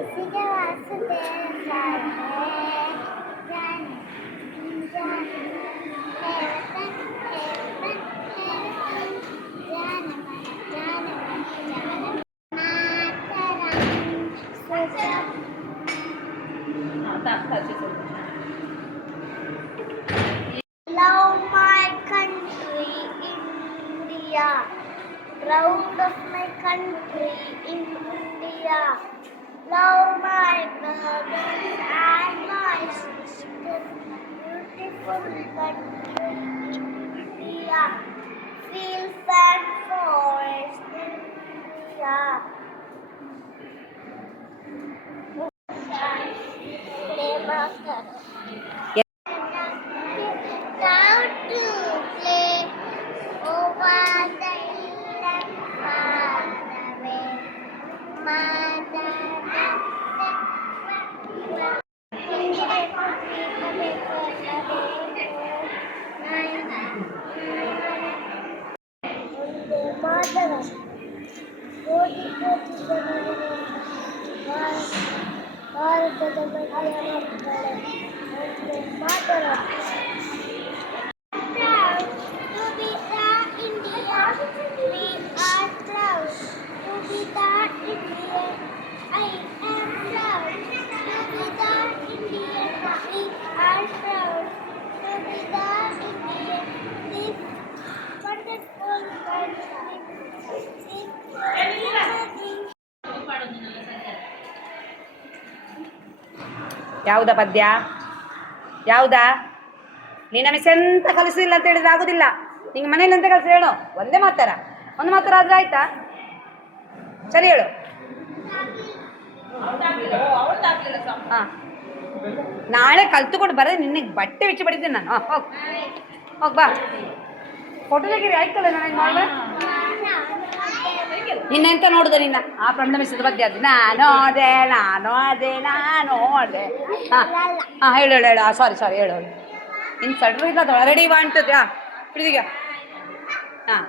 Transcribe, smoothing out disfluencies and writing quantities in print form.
इसी के वास्ते जान जान जान है वतन जान मन जान मातरम सुजम love my country India, proud of my country India, love my brothers and my sisters, beautiful country India, fields and forests India. Down to play over the hill and far away. Mother ಭಾರತದ ಮಹಿಳೆಯ ಮಕ್ಕಳೇ ಮಾತರಂ proud to be the India. We are proud to be the Indian. I am proud to be the Indian. We are proud to be the Indian. This wonderful country. ಯಾವುದಾ ಪದ್ಯ ಯಾವುದಾ ನೀನು ಮಿಸ್ ಎಂತ ಕಲಿಸಿಲ್ಲ ಅಂತ ಹೇಳಿದ್ರೆ ಆಗೋದಿಲ್ಲ. ನಿಂಗೆ ಮನೇಲಿ ಎಂತ ಕಲಿಸಿ ಹೇಳು, ಒಂದೇ ಮಾತಾರ ಒಂದು ಮಾತಾರ ಆದ್ರೆ ಆಯ್ತಾ? ಸರಿ ಹೇಳು. ಹಾಂ, ನಾಳೆ ಕಲ್ತುಕೊಂಡು ಬರೋದು ನಿನಗೆ ಬಟ್ಟೆ ಬಿಚ್ಚಿ ಬಡಿತೀನಿ ನಾನು. ಹೋಗಿ ಹೋಗಿ ಬಾ, ಫೋಟೋ ತೆಗೀರಿ ಆಯ್ತಲ್ಲ. ನನಗೆ ನೋಡ್ದೆ ನಿನ್ನೆಂತ ನೋಡುದ ನಿನ್ನ ಆ ಪ್ರಣಮಿಸಿದ ಬಗ್ಗೆ ಅದು ನಾನು ಅದೇ ಹಾಂ ಹಾಂ ಹೇಳು ಹೇಳು ಹೇಳು ಸಾರಿ ಹೇಳು ಇನ್ನು ಸಡ್ರು ಇಲ್ಲ ಅದು ಆಲ್ರೆಡಿ ವಾಂಟದ್ಯಾ ಹಿಡಿದೀಗ ಹಾಂ